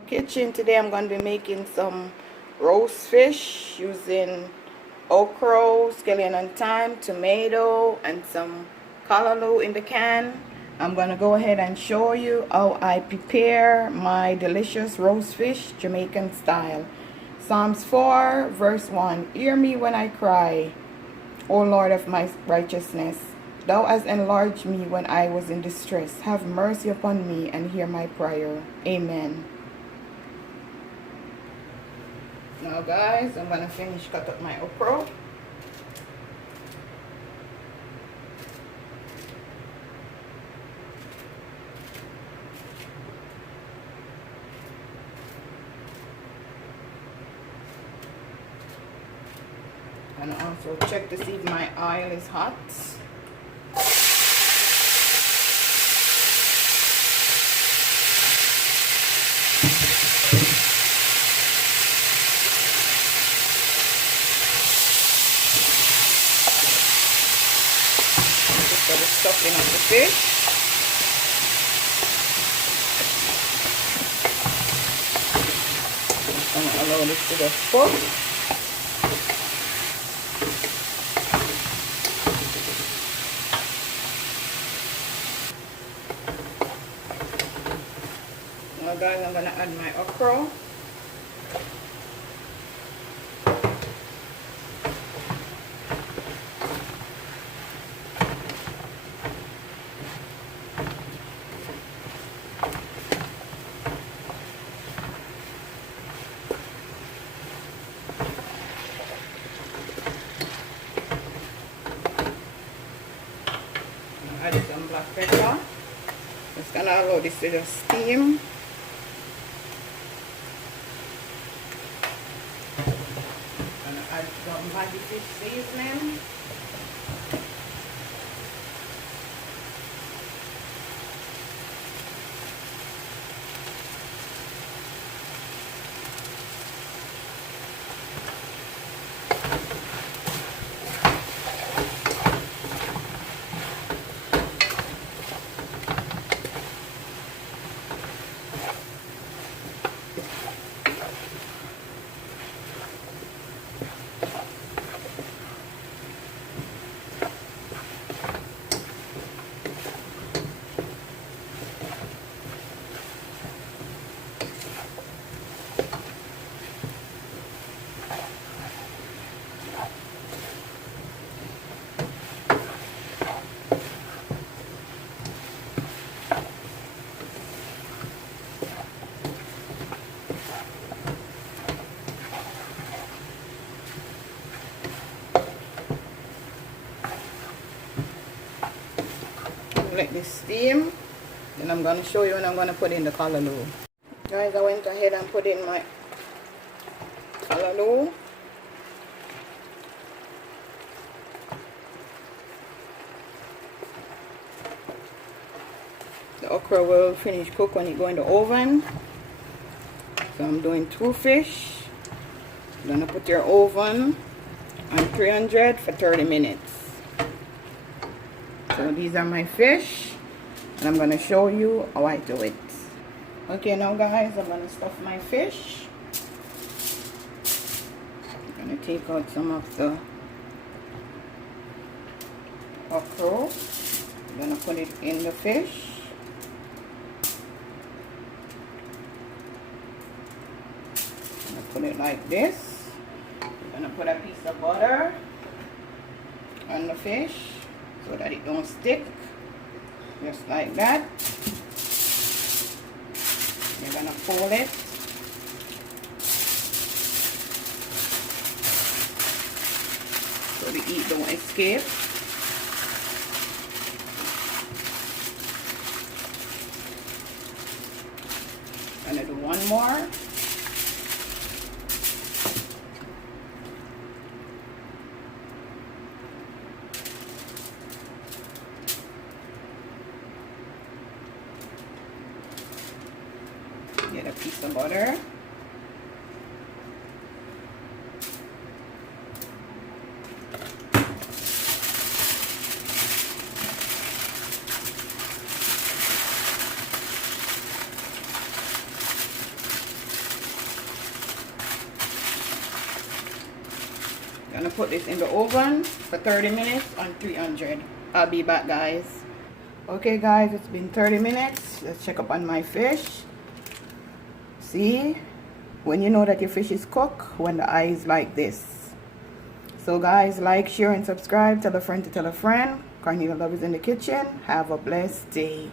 Kitchen. Today I'm going to be making some roast fish using okra, scallion and thyme, tomato, and some calaloo in the can. I'm going to go ahead and show you how I prepare my delicious roast fish Jamaican style. Psalms 4 verse 1. Hear me when I cry, O Lord of my righteousness. Thou hast enlarged me when I was in distress. Have mercy upon me and hear my prayer. Amen. Now guys, I'm gonna finish cut up my okra. And also check to see if my oil is hot. For the stuffing of the fish. I'm going to allow this to just cook. Now guys, I'm going to add my okra. Add some black pepper. Just gonna allow this to just steam. Gonna add some Maggie fish seasoning. Let this steam. Then I'm going to show you when I'm going to put in the calaloo. Guys, I went ahead and put in my calaloo. The okra will finish cook when it go in the oven. So I'm doing 2 fish. You're going to put your oven on 300 for 30 minutes. So these are my fish, and I'm going to show you how I do it. Okay, now guys, I'm going to stuff my fish. I'm going to take out some of the okra. I'm going to put it in the fish. I'm going to put it like this. I'm going to put a piece of butter on the fish, so that it don't stick, just like that. You're gonna fold it. So the heat don't escape. Gonna do one more. Get a piece of butter. I'm gonna put this in the oven for 30 minutes on 300. I'll be back, guys. Okay guys, it's been 30 minutes. Let's check up on my fish. See, when you know that your fish is cooked, when the eye is like this. So guys, like, share, and subscribe. Tell a friend to tell a friend. Cornelia Love is in the kitchen. Have a blessed day.